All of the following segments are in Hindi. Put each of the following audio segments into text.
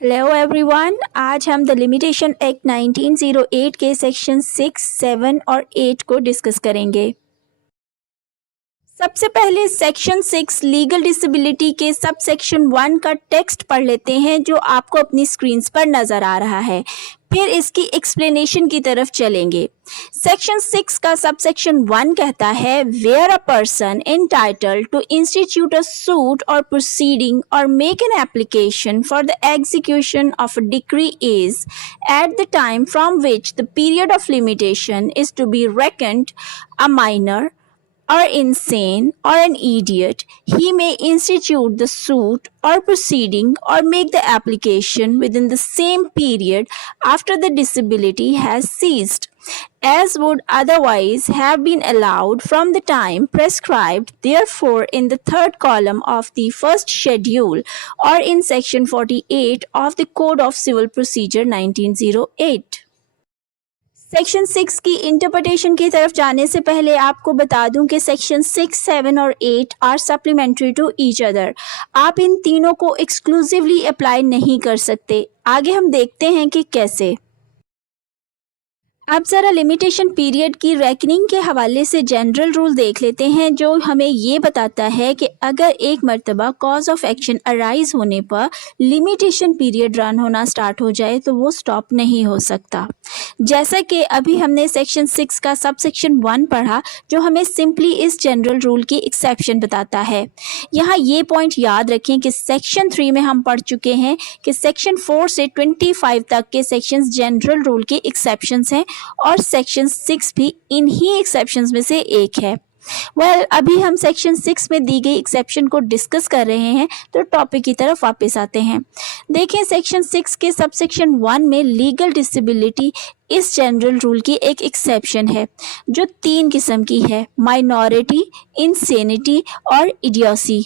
हेलो एवरीवन, आज हम द लिमिटेशन एक्ट 1908 के सेक्शन 6, 7 और 8 को डिस्कस करेंगे। सबसे पहले सेक्शन 6 लीगल डिसेबिलिटी के सब सेक्शन 1 का टेक्स्ट पढ़ लेते हैं जो आपको अपनी स्क्रीन्स पर नजर आ रहा है। फिर इसकी एक्सप्लेनेशन की तरफ चलेंगे। सेक्शन 6 का सब सेक्शन 1 कहता है where a person entitled to institute a suit or proceeding or make an application for the execution of a decree is at the time from which the period of limitation is to be reckoned a minor or insane or an idiot, he may institute the suit or proceeding or make the application within the same period after the disability has ceased, as would otherwise have been allowed from the time prescribed therefore in the third column of the first schedule or in section 48 of the Code of Civil Procedure 1908. Section 6 की इंटरप्रिटेशन की तरफ जाने से पहले आपको बता दूं कि सेक्शन 6, 7 और 8 are supplementary to each other. आप इन तीनों को एक्सक्लूसिवली अप्लाई नहीं कर सकते। आगे हम देखते हैं कि कैसे। अब ज़रा लिमिटेशन पीरियड की रेकनिंग के हवाले से जनरल रूल देख लेते हैं जो हमें ये बताता है कि अगर एक मर्तबा कॉज ऑफ एक्शन अराइज होने पर लिमिटेशन पीरियड रन होना स्टार्ट हो जाए तो वो स्टॉप नहीं हो सकता। जैसा कि अभी हमने सेक्शन 6 का सब सेक्शन 1 पढ़ा जो हमें सिंपली इस जनरल रूल की एक्सेप्शन बताता है। यहाँ ये पॉइंट याद रखें कि सेक्शन 3 में हम पढ़ चुके हैं कि सेक्शन 4 से 25 तक के सेक्शंस जनरल रूल के एक्सेप्शंस हैं और सेक्शन 6 भी इन्हीं एक्सेप्शंस में से एक है। अभी हम सेक्शन 6 में दी गई एक्सेप्शन को डिस्कस कर रहे हैं तो टॉपिक की तरफ वापस आते हैं। देखें, सेक्शन 6 के सब सेक्शन 1 में लीगल डिसेबिलिटी इस जनरल रूल की एक एक्सेप्शन है जो 3 किस्म की है, माइनॉरिटी, इंसेनिटी और इडियोसी।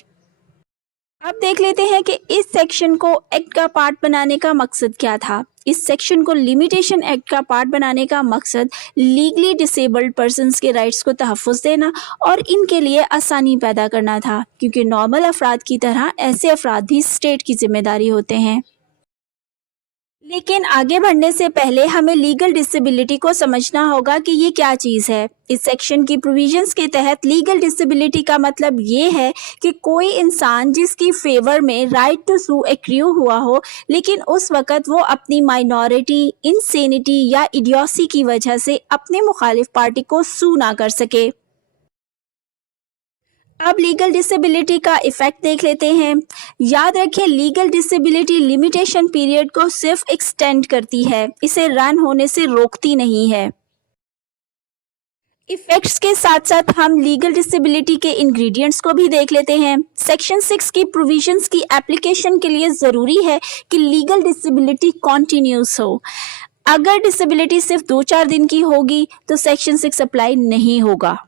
अब देख लेते हैं कि इस सेक्शन को एक्ट का पार्ट बनाने का मकसद क्या था। इस सेक्शन को लिमिटेशन एक्ट का पार्ट बनाने का मकसद लीगली डिसेबल्ड पर्सन्स के राइट्स को तहफ़्फ़ुज़ देना और इनके लिए आसानी पैदा करना था, क्योंकि नॉर्मल अफराद की तरह ऐसे अफराद भी स्टेट की जिम्मेदारी होते हैं। लेकिन आगे बढ़ने से पहले हमें लीगल डिसेबिलिटी को समझना होगा कि ये क्या चीज़ है। इस सेक्शन की प्रोविजंस के तहत लीगल डिसेबिलिटी का मतलब ये है कि कोई इंसान जिसकी फेवर में राइट टू सू एक्रू हुआ हो लेकिन उस वक़्त वो अपनी माइनॉरिटी, इंसेनिटी या इडियोसी की वजह से अपने मुखालिफ पार्टी को सू ना कर सके। अब लीगल डिसेबिलिटी का इफेक्ट देख लेते हैं। याद रखें, लीगल डिसेबिलिटी लिमिटेशन पीरियड को सिर्फ एक्सटेंड करती है, इसे रन होने से रोकती नहीं है। इफेक्ट्स के साथ साथ हम लीगल डिसेबिलिटी के इंग्रेडिएंट्स को भी देख लेते हैं। सेक्शन 6 की प्रोविजंस की एप्लीकेशन के लिए ज़रूरी है कि लीगल डिसेबिलिटी कॉन्टिन्यूस हो। अगर डिसेबिलिटी सिर्फ 2-4 दिन की होगी तो सेक्शन 6 अप्लाई नहीं होगा।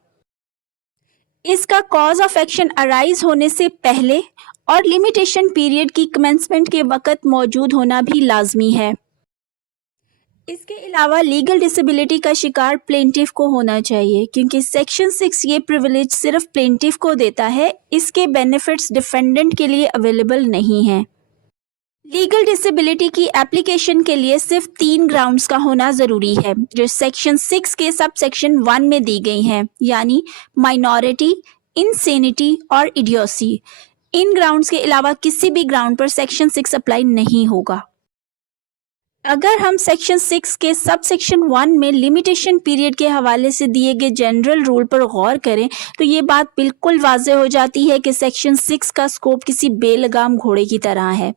इसका कॉज ऑफ एक्शन अराइज होने से पहले और लिमिटेशन पीरियड की कमेंसमेंट के वक़्त मौजूद होना भी लाजमी है। इसके अलावा लीगल डिसेबिलिटी का शिकार प्लेंटिफ को होना चाहिए, क्योंकि सेक्शन 6 ये प्रिविलेज सिर्फ प्लेंटिफ को देता है, इसके बेनिफिट्स डिफेंडेंट के लिए अवेलेबल नहीं हैं। लीगल डिसेबिलिटी की एप्लीकेशन के लिए सिर्फ 3 ग्राउंड्स का होना ज़रूरी है जो सेक्शन 6 के सब सेक्शन 1 में दी गई हैं, यानी माइनॉरिटी, इंसेनिटी और इडियोसी। इन ग्राउंड्स के अलावा किसी भी ग्राउंड पर सेक्शन 6 अप्लाई नहीं होगा। अगर हम सेक्शन 6 के सब सेक्शन 1 में लिमिटेशन पीरियड के हवाले से दिए गए जनरल रूल पर गौर करें तो ये बात बिल्कुल वाज़ेह हो जाती है कि सेक्शन 6 का स्कोप किसी बेलगाम घोड़े की तरह है।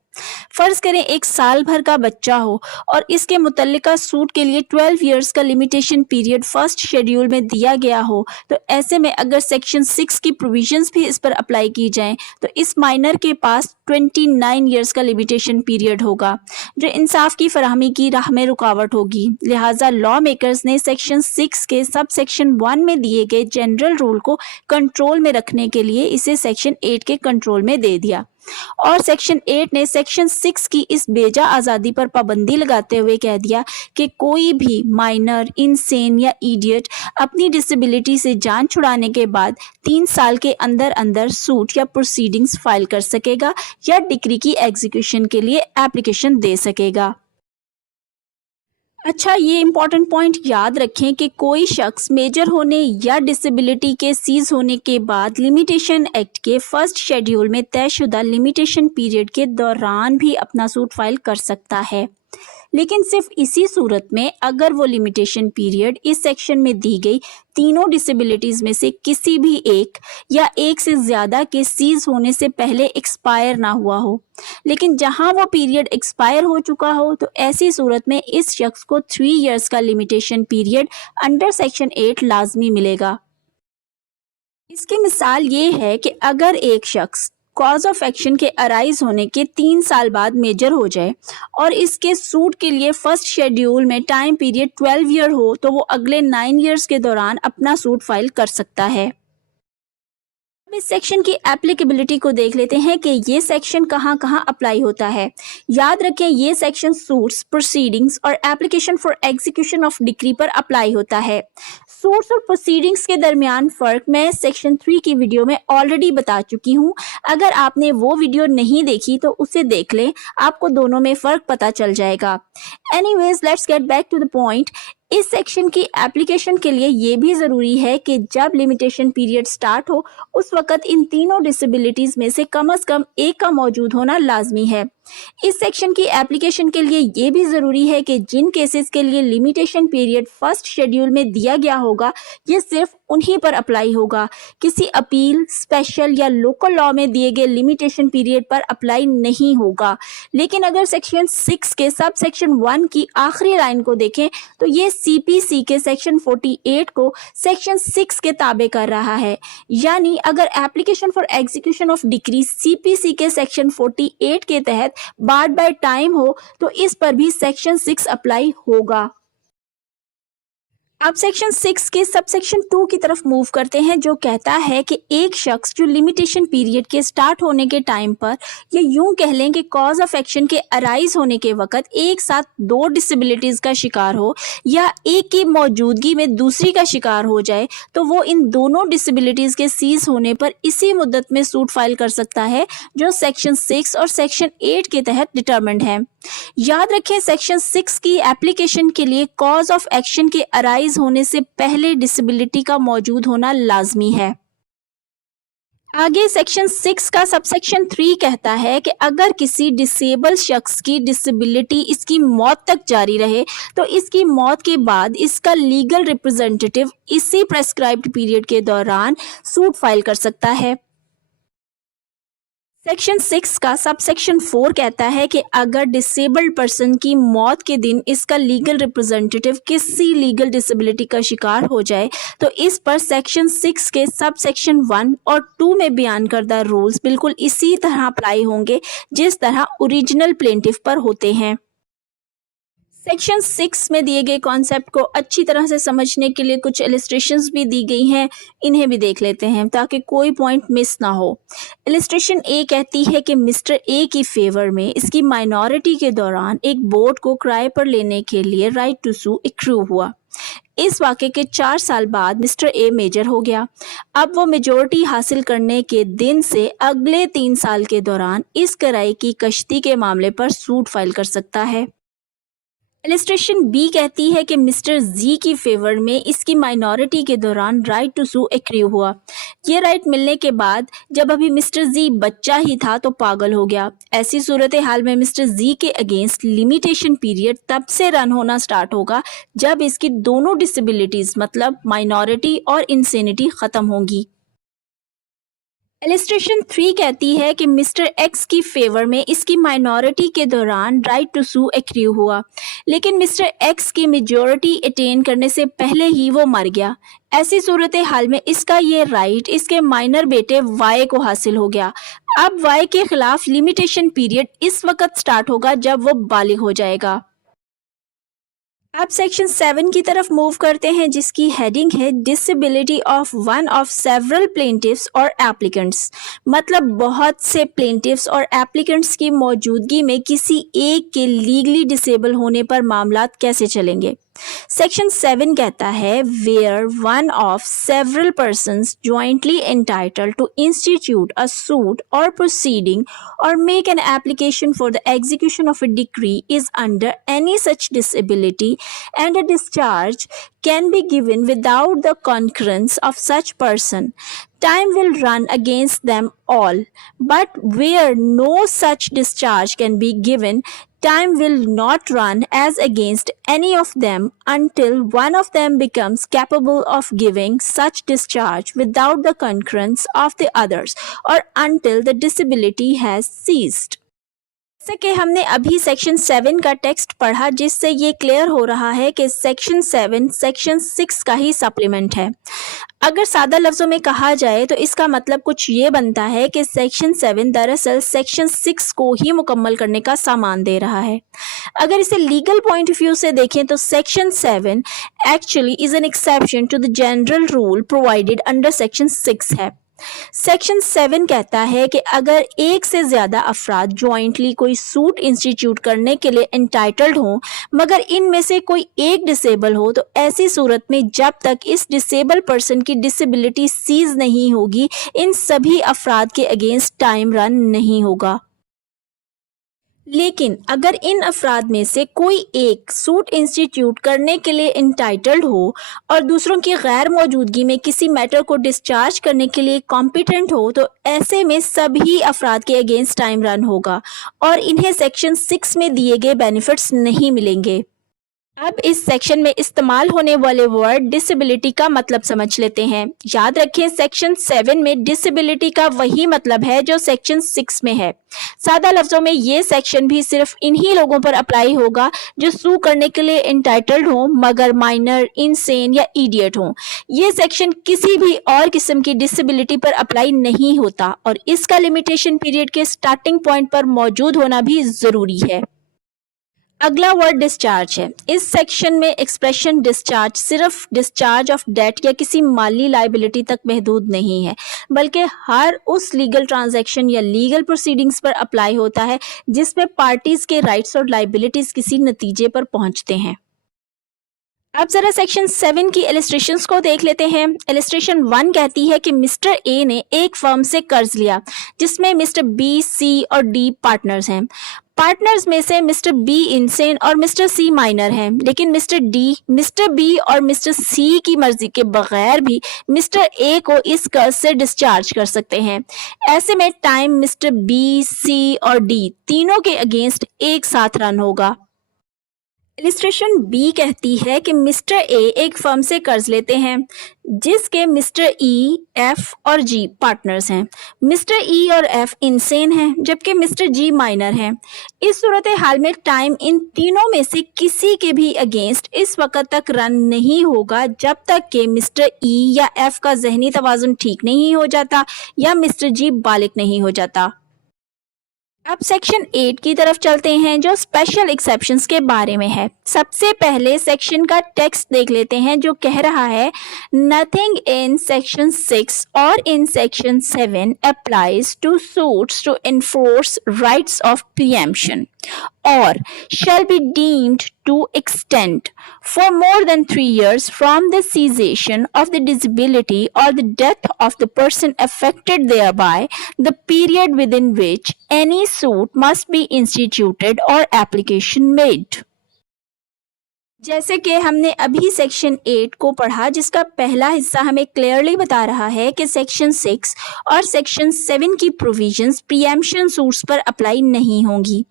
फ़र्ज़ करें एक साल भर का बच्चा हो और इसके मुतल्लिका सूट के लिए 12 इयर्स का लिमिटेशन पीरियड फर्स्ट शेड्यूल में दिया गया हो, तो ऐसे में अगर सेक्शन 6 की प्रोविजंस भी इस पर अप्लाई की जाएं तो इस माइनर के पास 29 इयर्स का लिमिटेशन पीरियड होगा जो इंसाफ की फराहमी की राह में रुकावट होगी। लिहाजा लॉ मेकर्स ने सेक्शन 6 के सब सेक्शन 1 में दिए गए जनरल रूल को कंट्रोल में रखने के लिए इसे सेक्शन 8 के कंट्रोल में दे दिया। और सेक्शन 8 ने सेक्शन 6 की इस बेजा आज़ादी पर पाबंदी लगाते हुए कह दिया कि कोई भी माइनर, इनसेन या इडियट अपनी डिसेबिलिटी से जान छुड़ाने के बाद 3 साल के अंदर अंदर सूट या प्रोसीडिंग्स फाइल कर सकेगा या डिक्री की एग्जीक्यूशन के लिए एप्लीकेशन दे सकेगा। अच्छा, ये इम्पॉर्टेंट पॉइंट याद रखें कि कोई शख्स मेजर होने या डिसेबिलिटी के सीज होने के बाद लिमिटेशन एक्ट के फर्स्ट शेड्यूल में तयशुदा लिमिटेशन पीरियड के दौरान भी अपना सूट फाइल कर सकता है, लेकिन सिर्फ इसी सूरत में अगर वो लिमिटेशन पीरियड इस सेक्शन में दी गई तीनों डिसेबिलिटीज में से किसी भी एक या एक से ज्यादा के सीज होने से पहले एक्सपायर ना हुआ हो। लेकिन जहां वो पीरियड एक्सपायर हो चुका हो तो ऐसी सूरत में इस शख्स को 3 इयर्स का लिमिटेशन पीरियड अंडर सेक्शन 8 लाजमी मिलेगा। इसकी मिसाल ये है कि अगर एक शख्स कॉज ऑफ एक्शन के अराइज होने के 3 साल बाद मेजर हो जाए और इसके सूट के लिए फर्स्ट शेड्यूल में टाइम पीरियड 12 ईयर हो तो वो अगले 9 इयर्स के दौरान अपना सूट फाइल कर सकता है। अब इस सेक्शन की एप्लीकेबिलिटी को देख लेते हैं कि ये सेक्शन कहाँ कहाँ अप्लाई होता है। याद रखें, ये सेक्शन सूट्स, प्रोसीडिंग्स और application for execution of decree पर अप्लाई होता है। सूट्स और प्रोसीडिंग्स के दरमियान फ़र्क मैं सेक्शन 3 की वीडियो में ऑलरेडी बता चुकी हूँ। अगर आपने वो वीडियो नहीं देखी तो उसे देख लें, आपको दोनों में फ़र्क पता चल जाएगा। Anyways, let's get back to the point. इस सेक्शन की एप्लीकेशन के लिए ये भी ज़रूरी है कि जब लिमिटेशन पीरियड स्टार्ट हो उस वक़्त इन तीनों डिसेबिलिटीज़ में से कम एक का मौजूद होना लाजमी है। इस सेक्शन की एप्लीकेशन के लिए ये भी ज़रूरी है कि जिन केसेस के लिए लिमिटेशन पीरियड फर्स्ट शेड्यूल में दिया गया होगा ये सिर्फ उन्हीं पर अप्लाई होगा, किसी अपील, स्पेशल या लोकल लॉ में दिए गए लिमिटेशन पीरियड पर अप्लाई नहीं होगा। लेकिन अगर सेक्शन 6 के सब सेक्शन 1 की आखिरी लाइन को देखें तो ये CPC के सेक्शन 48 को सेक्शन 6 के ताबे कर रहा है। यानी अगर application for execution of decree CPC के सेक्शन 48 के तहत बार्ड बाय टाइम हो तो इस पर भी सेक्शन 6 अप्लाई होगा। अब सेक्शन 6 के सबसेक्शन 2 की तरफ मूव करते हैं, जो कहता है कि एक शख्स जो लिमिटेशन पीरियड के स्टार्ट होने के टाइम पर या यूं कह लें कि कॉज ऑफ एक्शन के अराइज होने के वक्त एक साथ 2 डिसेबिलिटीज का शिकार हो या एक की मौजूदगी में दूसरी का शिकार हो जाए तो वो इन दोनों डिसेबिलिटीज के सीज होने पर इसी मुद्दत में सूट फाइल कर सकता है जो सेक्शन 6 और सेक्शन 8 के तहत डिटर्मिन्ड है। याद रखें, सेक्शन 6 की एप्लीकेशन के लिए कॉज ऑफ एक्शन के अराइज होने से पहले डिसेबिलिटी का मौजूद होना लाजमी है। आगे सेक्शन 6 का सबसेक्शन 3 कहता है कि अगर किसी डिसेबल शख्स की डिसेबिलिटी इसकी मौत तक जारी रहे तो इसकी मौत के बाद इसका लीगल रिप्रेजेंटेटिव इसी प्रेस्क्राइब्ड पीरियड के दौरान सूट फाइल कर सकता है। सेक्शन 6 का सबसेक्शन 4 कहता है कि अगर डिसेबल्ड पर्सन की मौत के दिन इसका लीगल रिप्रेजेंटेटिव किसी लीगल डिसेबिलिटी का शिकार हो जाए तो इस पर सेक्शन 6 के सबसेक्शन 1 और 2 में बयान करदा रूल्स बिल्कुल इसी तरह अप्लाई होंगे जिस तरह ओरिजिनल प्लेंटिफ पर होते हैं। सेक्शन 6 में दिए गए कॉन्सेप्ट को अच्छी तरह से समझने के लिए कुछ इलस्ट्रेशंस भी दी गई हैं, इन्हें भी देख लेते हैं ताकि कोई पॉइंट मिस ना हो। इलस्ट्रेशन ए कहती है कि मिस्टर ए की फेवर में इसकी माइनॉरिटी के दौरान एक बोट को किराए पर लेने के लिए राइट टू सू एक्रू हुआ। इस वाक़े के 4 साल बाद मिस्टर ए मेजर हो गया। अब वो मेजोरिटी हासिल करने के दिन से अगले 3 साल के दौरान इस किराए की कश्ती के मामले पर सूट फाइल कर सकता है। इलस्ट्रेशन बी कहती है कि मिस्टर जी की फेवर में इसकी माइनॉरिटी के दौरान राइट टू सू एक्रू हुआ। ये राइट मिलने के बाद जब अभी मिस्टर जी बच्चा ही था तो पागल हो गया। ऐसी सूरत हाल में मिस्टर जी के अगेंस्ट लिमिटेशन पीरियड तब से रन होना स्टार्ट होगा जब इसकी दोनों डिसेबिलिटीज मतलब माइनॉरिटी और इंसेनिटी ख़त्म होंगी। इलस्ट्रेशन 3 कहती है कि मिस्टर एक्स की फेवर में इसकी माइनॉरिटी के दौरान राइट टू सू एक्रू हुआ, लेकिन मिस्टर एक्स की मेजॉरिटी अटेन करने से पहले ही वो मर गया। ऐसी सूरत हाल में इसका ये राइट इसके माइनर बेटे वाई को हासिल हो गया। अब वाई के खिलाफ लिमिटेशन पीरियड इस वक्त स्टार्ट होगा जब वो बालिग हो जाएगा। अब सेक्शन 7 की तरफ मूव करते हैं, जिसकी हेडिंग है disability of one of several plaintiffs और एप्लीकेंट्स। मतलब बहुत से प्लेंटिफ्स और एप्लीकेंट्स की मौजूदगी में किसी एक के लीगली डिसेबल होने पर मामलात कैसे चलेंगे। सेक्शन 7 कहता है where one of several persons jointly entitled to institute a suit or proceeding or make an application for the execution of a decree is under any such disability and a discharge can be given without the concurrence of such person. Time will run against them all, but where no such discharge can be given, time will not run as against any of them until one of them becomes capable of giving such discharge without the concurrence of the others or until the disability has ceased. जैसे कि हमने अभी सेक्शन 7 का टेक्स्ट पढ़ा, जिससे ये क्लियर हो रहा है कि सेक्शन 7 सेक्शन 6 का ही सप्लीमेंट है। अगर सादा लफ्जों में कहा जाए तो इसका मतलब कुछ ये बनता है कि सेक्शन 7 दरअसल सेक्शन 6 को ही मुकम्मल करने का सामान दे रहा है। अगर इसे लीगल पॉइंट ऑफ व्यू से देखें तो section 7 actually is an exception to the general rule provided under section 6 है। सेक्शन 7 कहता है कि अगर एक से ज्यादा अफराद जॉइंटली कोई सूट इंस्टीट्यूट करने के लिए एंटाइटल्ड हों, मगर इनमें से कोई एक डिसेबल हो, तो ऐसी सूरत में जब तक इस डिसेबल पर्सन की डिसेबिलिटी सीज नहीं होगी, इन सभी अफराद के अगेंस्ट टाइम रन नहीं होगा। लेकिन अगर इन अफराद में से कोई एक सूट इंस्टीट्यूट करने के लिए इंटाइटल्ड हो और दूसरों की गैर मौजूदगी में किसी मैटर को डिस्चार्ज करने के लिए कॉम्पिटेंट हो, तो ऐसे में सभी अफराद के अगेंस्ट टाइम रन होगा और इन्हें सेक्शन 6 में दिए गए बेनिफिट्स नहीं मिलेंगे। अब इस सेक्शन में इस्तेमाल होने वाले वर्ड डिसेबिलिटी का मतलब समझ लेते हैं। याद रखें, सेक्शन 7 में डिसेबिलिटी का वही मतलब है जो सेक्शन 6 में है। सादा लफ्जों में ये सेक्शन भी सिर्फ इन्हीं लोगों पर अप्लाई होगा जो सू करने के लिए एंटाइटल्ड हों मगर माइनर, इनसेन या इडियट हों। ये सेक्शन किसी भी और किस्म की डिसेबिलिटी पर अप्लाई नहीं होता और इसका लिमिटेशन पीरियड के स्टार्टिंग पॉइंट पर मौजूद होना भी जरूरी है। अगला वर्ड डिस्चार्ज है। इस सेक्शन में एक्सप्रेशन डिस्चार्ज सिर्फ डिस्चार्ज ऑफ डेट या किसी माली लायबिलिटी तक महदूद नहीं है, बल्कि हर उस लीगल ट्रांजैक्शन या लीगल प्रोसीडिंग्स पर अप्लाई होता है जिसमें पार्टीज के राइट्स और लायबिलिटीज किसी नतीजे पर पहुंचते हैं। अब जरा सेक्शन 7 की इलस्ट्रेशंस को देख लेते हैं। इलस्ट्रेशन 1 कहती है कि मिस्टर ए ने एक फर्म से कर्ज लिया जिसमें मिस्टर बी, सी और डी पार्टनर्स हैं। पार्टनर्स में से मिस्टर बी इनसेन और मिस्टर सी माइनर हैं, लेकिन मिस्टर डी, मिस्टर बी और मिस्टर सी की मर्जी के बगैर भी मिस्टर ए को इस कर्ज से डिस्चार्ज कर सकते हैं। ऐसे में टाइम मिस्टर बी, सी और डी तीनों के अगेंस्ट एक साथ रन होगा। इलिस्ट्रेशन बी कहती है कि मिस्टर ए एक फर्म से कर्ज लेते हैं जिसके मिस्टर ई, एफ और जी पार्टनर्स हैं। मिस्टर ई और एफ इनसेन हैं जबकि मिस्टर जी माइनर हैं। इस सूरत हाल में टाइम इन तीनों में से किसी के भी अगेंस्ट इस वक्त तक रन नहीं होगा जब तक कि मिस्टर ई या एफ का जहनी तवाजुन ठीक नहीं हो जाता या मिस्टर जी बालिग नहीं हो जाता। अब सेक्शन 8 की तरफ चलते हैं जो स्पेशल एक्सेप्शंस के बारे में है। सबसे पहले सेक्शन का टेक्स्ट देख लेते हैं जो कह रहा है nothing in section 6 or in section 7 applies to suits to enforce rights of preemption or shall be deemed to extend for more than 3 years from the cessation of the disability or the death of the person affected thereby, the period within which any suit must be instituted or application made. जैसे कि हमने अभी सेक्शन 8 को पढ़ा जिसका पहला हिस्सा हमें क्लियरली बता रहा है कि सेक्शन 6 और सेक्शन 7 की प्रोविजंस प्रीएम्पशन सूट्स पर अप्लाई नहीं होंगी।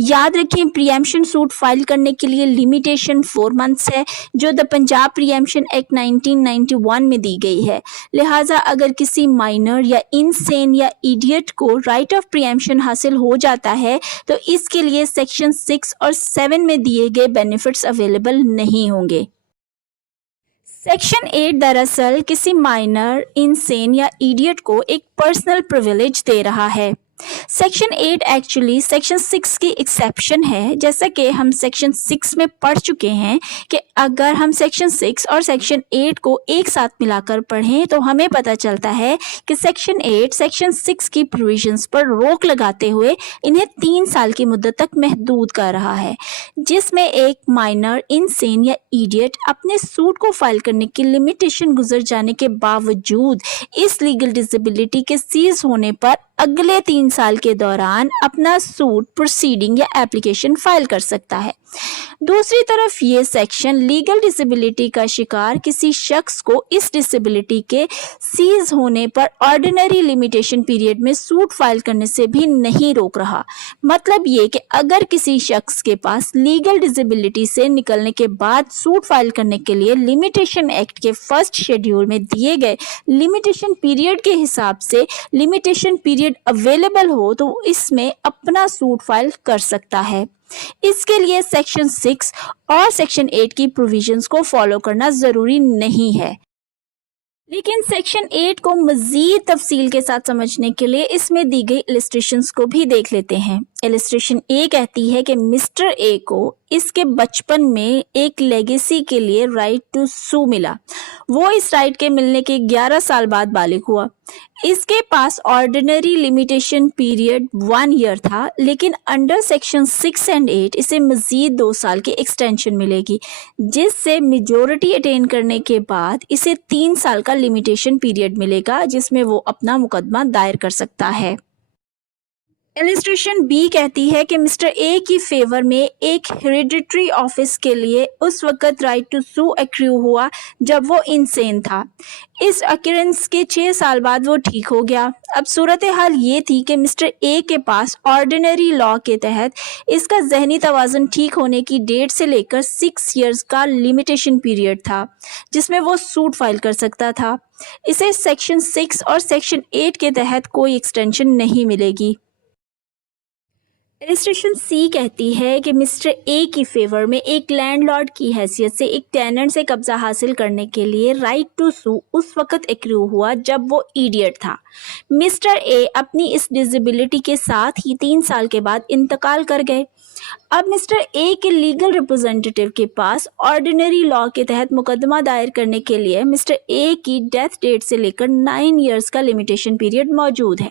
याद रखें, प्रीएम्पशन सूट फाइल करने के लिए लिमिटेशन 4 मंथ्स है जो द पंजाब प्रीएम्पशन एक्ट 1991 में दी गई है। लिहाजा अगर किसी माइनर या इनसेन या इडियट को राइट ऑफ प्रीएम्पशन हासिल हो जाता है तो इसके लिए सेक्शन 6 और 7 में दिए गए बेनिफिट्स अवेलेबल नहीं होंगे। सेक्शन 8 दरअसल किसी माइनर, इनसेन या इडियट को एक पर्सनल प्रिविलेज दे रहा है। सेक्शन 8 एक्चुअली सेक्शन 6 की एक्सेप्शन है। जैसा कि हम सेक्शन 6 में पढ़ चुके हैं कि अगर हम सेक्शन 6 और सेक्शन 8 को एक साथ मिलाकर पढ़ें तो हमें पता चलता है कि सेक्शन 8 सेक्शन 6 की प्रोविजंस पर रोक लगाते हुए इन्हें 3 साल की मुद्दत तक महदूद कर रहा है, जिसमें एक माइनर, इनसेन या इडियट अपने सूट को फाइल करने की लिमिटेशन गुजर जाने के बावजूद इस लीगल डिसेबिलिटी के सीज होने पर अगले 3 साल के दौरान अपना सूट, प्रोसीडिंग या एप्लीकेशन फाइल कर सकता है। दूसरी तरफ ये सेक्शन लीगल डिसेबिलिटी का शिकार किसी शख्स को इस डिसेबिलिटी के सीज होने पर ऑर्डिनरी लिमिटेशन पीरियड में सूट फाइल करने से भी नहीं रोक रहा। मतलब ये कि अगर किसी शख्स के पास लीगल डिसेबिलिटी से निकलने के बाद सूट फाइल करने के लिए लिमिटेशन एक्ट के फर्स्ट शेड्यूल में दिए गए लिमिटेशन पीरियड के हिसाब से लिमिटेशन पीरियड अवेलेबल हो तो इसमें अपना सूट फाइल कर सकता है। इसके लिए सेक्शन 6 और सेक्शन 8 की प्रोविजंस को फॉलो करना जरूरी नहीं है। लेकिन सेक्शन 8 को मजीद तफसील के साथ समझने के लिए इसमें दी गई इलस्ट्रेशंस को भी देख लेते हैं। इलस्ट्रेशन ए कहती है कि मिस्टर ए को इसके बचपन में एक लेगेसी के लिए राइट टू सू मिला। वो इस राइट के मिलने के 11 साल बाद बालिग हुआ। इसके पास ऑर्डिनरी लिमिटेशन पीरियड 1 ईयर था, लेकिन अंडर सेक्शन 6 एंड 8 इसे मजीद 2 साल की एक्सटेंशन मिलेगी, जिससे मेजोरिटी अटेन करने के बाद इसे 3 साल का लिमिटेशन पीरियड मिलेगा, जिसमें वो अपना मुकदमा दायर कर सकता है। इलस्ट्रेशन बी कहती है कि मिस्टर ए की फेवर में एक हेरिडिटरी ऑफिस के लिए उस वक्त राइट टू सू एक्रू हुआ जब वो इनसेन था। इस अक्रेंस के 6 साल बाद वो ठीक हो गया। अब सूरत हाल ये थी कि मिस्टर ए के पास ऑर्डिनरी लॉ के तहत इसका जहनी तवाज़ुन ठीक होने की डेट से लेकर 6 इयर्स का लिमिटेशन पीरियड था, जिसमें वो सूट फाइल कर सकता था। इसे सेक्शन 6 और सेक्शन 8 के तहत कोई एक्सटेंशन नहीं मिलेगी। इलस्ट्रेशन सी कहती है कि मिस्टर ए की फेवर में एक लैंडलॉर्ड की हैसियत से एक टेनेंट से कब्जा हासिल करने के लिए राइट टू सू उस वक्त एक्रू हुआ जब वो इडियट था। मिस्टर ए अपनी इस डिसेबिलिटी के साथ ही 3 साल के बाद इंतकाल कर गए। अब मिस्टर ए के लीगल रिप्रेजेंटेटिव के पास ऑर्डिनरी लॉ के तहत मुकदमा दायर करने के लिए मिस्टर ए की डेथ डेट से लेकर 9 इयर्स का लिमिटेशन पीरियड मौजूद है।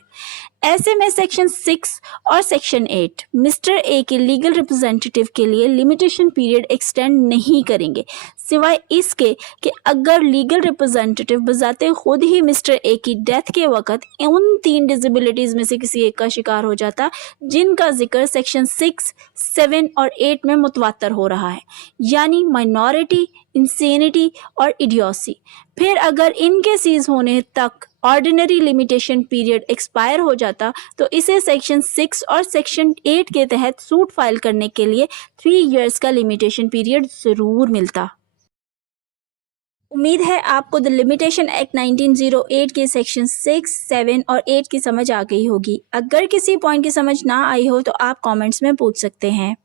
ऐसे में सेक्शन 6 और सेक्शन 8 मिस्टर ए के लीगल रिप्रेजेंटेटिव के लिए लिमिटेशन पीरियड एक्सटेंड नहीं करेंगे, सिवाय इसके कि अगर लीगल रिप्रेजेंटेटिव बजाते खुद ही मिस्टर ए की डेथ के वक्त उन 3 डिसेबिलिटीज में से किसी एक का शिकार हो जाता जिनका जिक्र सेक्शन 6, 7 और 8 में मुतवातर हो रहा है, यानी माइनॉरिटी, इंसेनिटी और इडियोसी। फिर अगर इनके सीज होने तक ऑर्डिनरी लिमिटेशन पीरियड एक्सपायर हो जाता तो इसे सेक्शन 6 और सेक्शन 8 के तहत सूट फाइल करने के लिए 3 इयर्स का लिमिटेशन पीरियड ज़रूर मिलता। उम्मीद है आपको द लिमिटेशन एक्ट 1908 के सेक्शन 6, 7 और 8 की समझ आ गई होगी। अगर किसी पॉइंट की समझ ना आई हो तो आप कमेंट्स में पूछ सकते हैं।